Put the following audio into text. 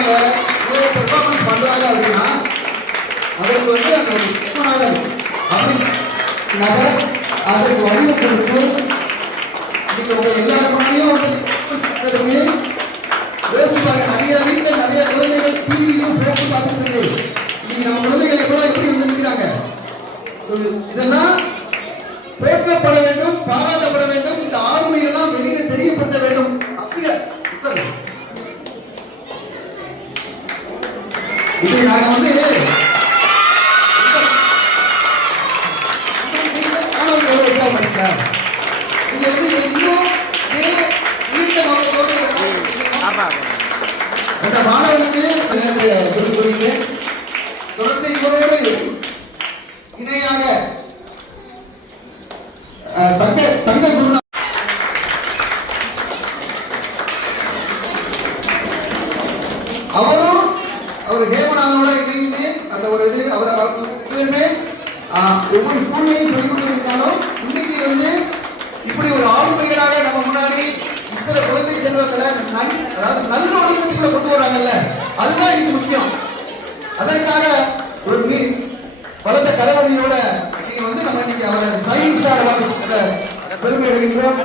அவங்க பெர்ஃபார்மன்ஸ் பண்றாங்க அப்படின்னா அதற்கு வந்து அந்த விஸ்வநாதன் அப்படி நபர் அதற்கு வடிவம் கொடுத்து இன்னைக்கு உங்க எல்லாரும் முன்னாடியும் வந்து யோசிப்பாங்க. நிறைய வீட்டில் நிறைய குழந்தைகள் டிவியும் போட்டு பார்த்துட்டு இன்னைக்கு நம்ம குழந்தைகள் கூட எப்படி நினைக்கிறாங்க. இதெல்லாம் போற்றப்பட வேண்டும், பாராட்டப்பட வேண்டும். இந்த ஆளுமையெல்லாம் வெளியில தெரியப்படுத்த வேண்டும். அப்படியே இது நாங்க வந்து அந்த மாணவர்களுக்கு தொடர்ந்து இவரோடு இணையாக தங்க குரு அவரும் அவர் ஹேமநாதனோட இணைந்து அந்த ஒரு இது அவர் ஒவ்வொரு ஸ்கூல்லையும் சொல்லிக் கொடுத்திருந்தாலும் இன்னைக்கு வந்து இப்படி ஒரு ஆளுமைகளாக நம்ம முன்னாடி சில குழந்தை செல்வங்களை அதாவது நல்ல ஒழுக்கத்துக்குள்ள கொண்டு வராங்கல்ல, அதுதான் இன்னைக்கு முக்கியம். அதற்காக ஒரு பலத்த கரவழியோட நீங்க வந்து நம்ம இன்னைக்கு அவரை சயின்ஸ் பெருமை அடைகின்றோம்.